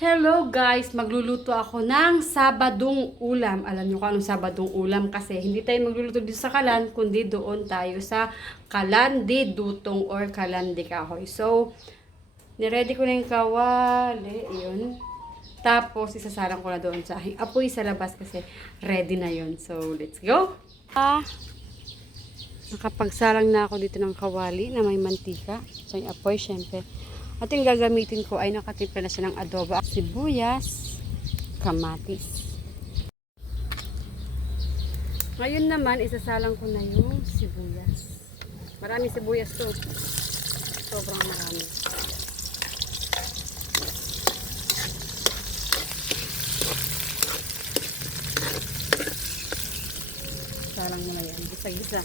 Hello guys! Magluluto ako ng sabadong ulam. Alam niyo kung anong sabadong ulam kasi hindi tayo magluluto dito sa Kalan, kundi doon tayo sa Kalandi Dutong or Kalandi Kahoy. So, niready ko na yung kawali. Yun. Tapos, isasalang ko na doon sa aking apoy sa labas kasi ready na yun. So, let's go! Nakapagsalang na ako dito ng kawali na may mantika. So, yung apoy, syempre. At yung gagamitin ko ay nakatimpla na siya ng adobo, sibuyas, kamatis. Ngayon naman, isasalang ko na yung sibuyas. Maraming sibuyas to. Sobrang marami. Salang mo na yan. Gisa-gisa.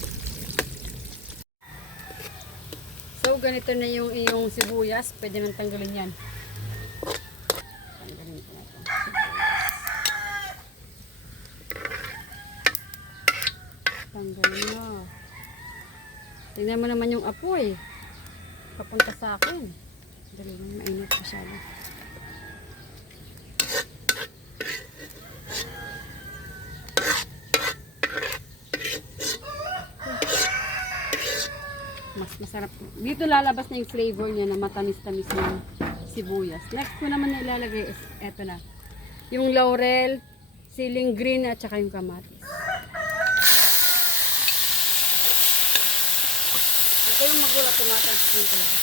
So, ganito na yung iyong sibuyas. Pwede nang tanggalin yan. Tanggalin ko na ito. Tanggalin mo. Tingnan mo naman yung apoy. Papunta sa akin. Dali lang, mainit masyado. Mas masarap. Dito lalabas na yung flavor niya na matamis-tamis ng sibuyas. Next ko naman na ilalagay is eto na. Yung laurel, siling green at saka yung kamatis. Ito yung magulat, tumatalsik yung talaga.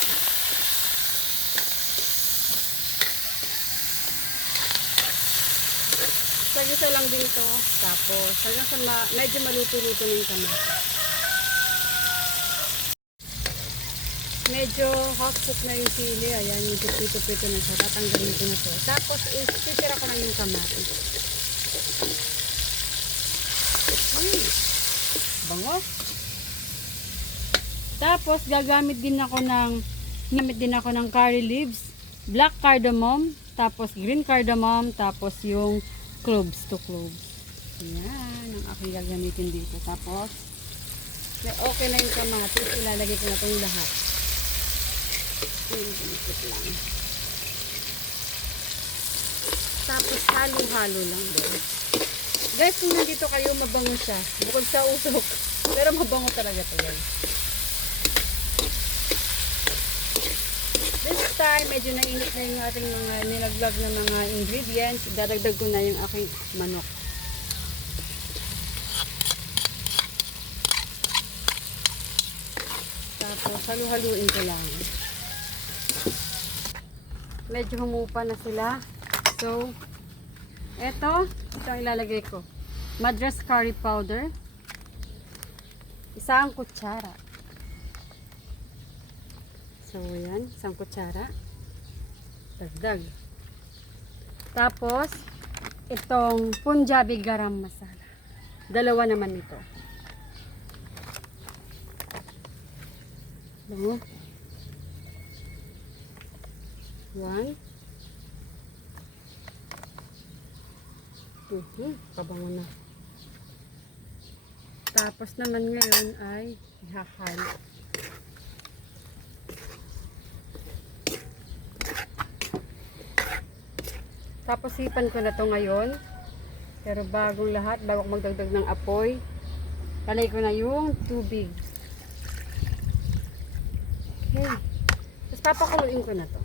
Sagisa lang din ito. Tapos hanggang sa medyo maluto-luto na yung kamatis. Medyo hot cook na yung sili. Ayan, medyo pito-pito na siya. Tatanggalin ko na to. Tapos, titira ko lang yung kamatis. Bango. Tapos, gagamit din ako ng curry leaves, black cardamom, tapos green cardamom, tapos yung cloves to cloves. Ayan, ang aking gagamitin dito. Tapos, okay na yung kamatis. Ilalagay ko na itong lahat. Lang. Tapos halo-halo lang doon. Guys, kung nandito kayo, mabango siya. Bukod sa usok. Pero mabango talaga ito yan. This time, medyo nainit na yung ating mga nilaglag na mga ingredients. Dadagdag ko na yung aking manok. Tapos halo-haluin ko lang. Medyo humupa na sila. So, ito ang ilalagay ko. Madras curry powder. Isang kutsara. So, yan. Isang kutsara. Dagdag. Tapos, itong Punjabi garam masala. Dalawa naman ito. Bango. 1. Pabango na. Tapos naman ngayon ay ihahalo. Tapos sipan ko na to ngayon. Pero bagong lahat, bago magdagdag ng apoy, lalagay ko na yung tubig. Okay. Tapos papakuluin ko na to.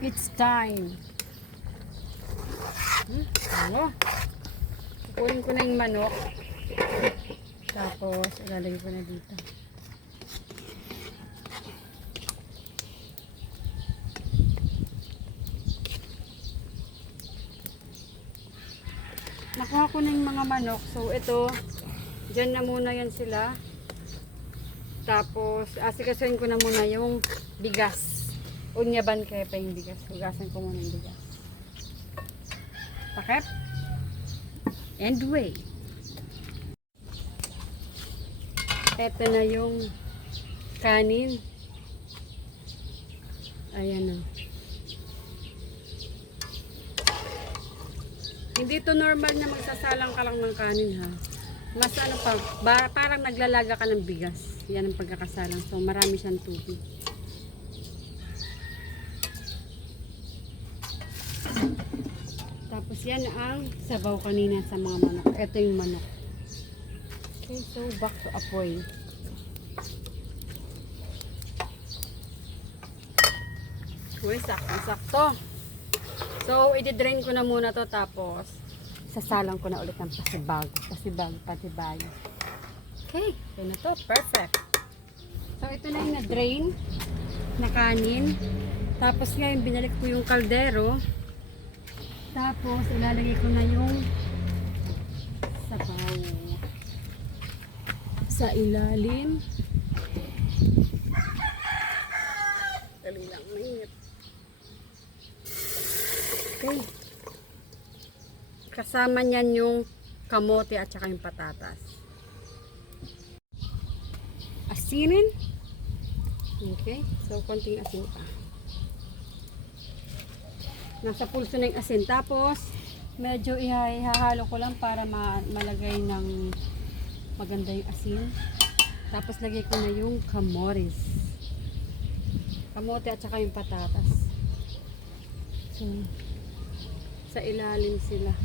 It's time. Ano? Kukunin ko na yung manok. Tapos, ilalagay ko na dito. Nakuha ko na yung mga manok. So, ito, dyan na muna yan sila. Tapos, asikasuhin ko na muna yung bigas. Unyaban kaya pa yung bigas. Hugasan ko muna yung bigas. Takip. And wait. Ito na yung kanin. Ayan o. Hindi to normal na magsasalang ka lang ng kanin ha. Mas ano pa, parang naglalaga ka ng bigas. Yan ang pagkakasalang. So marami siyang tubig. guys, yan ang sabaw kanina sa mga manok. Ito yung manok. Okay, so back to apoy. Uy, sakto. So, i-drain ko na muna to tapos sasalang ko na ulit ng pasibag. Okay, ito na to. Perfect. So, ito na yung na-drain na kanin. Tapos ngayon, binalik ko yung kaldero. Tapos, ilalagay ko na yung sabaw sa ilalim. Dali lang, mainit. Okay. Kasama niyan yung kamote at saka yung patatas. Asinin. Okay. So, konting asin pa. Nasa pulso na yung asin. Tapos, medyo ihahalo ko lang para malagay ng maganda yung asin. Tapos, lagay ko na yung kamote at saka yung patatas. So, sa ilalim sila.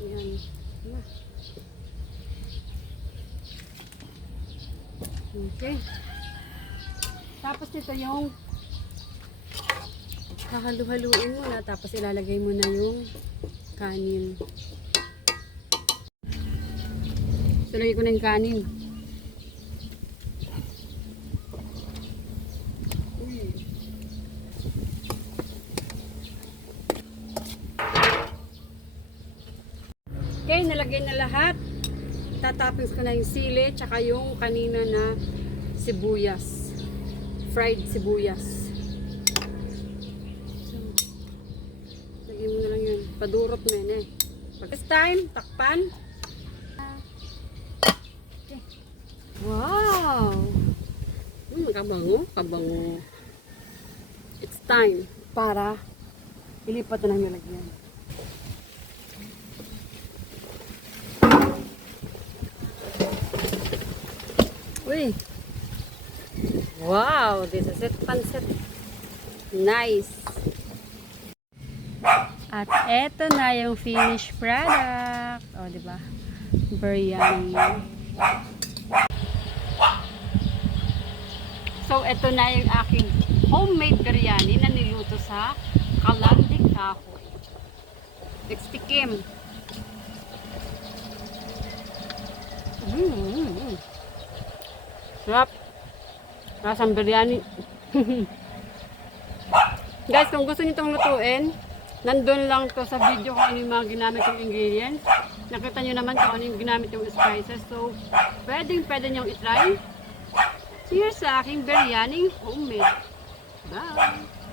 Ayan. Okay. Tapos ito yung hahalu-haluin mo na. Tapos ilalagay mo na yung kanin. So, lagay ko na yung kanin. Okay, nalagay na lahat. Tatapos ko na yung sili, tsaka yung kanina na sibuyas. Fried sibuyas. So, lagay mo na lang yun. Padurot na yun eh. Pag this time, takpan. Okay. Wow! Kabango. It's time para ilipat na lang yung lagyan. Uy! Wow! This is it, pancit. Nice! At eto na yung finished product. O, diba? Biryani. So, eto na yung aking homemade biryani na niluto sa kalandig kahoy. Let's tikim. Sarap. Lasang biryani. Guys, kung gusto niyo itong lutuin, nandun lang to sa video kung ano yung mga ginamit yung ingredients. Nakita nyo naman kung ano yung ginamit yung spices. So, pwede nyo itry. Cheers sa aking biryani homemade. Bye!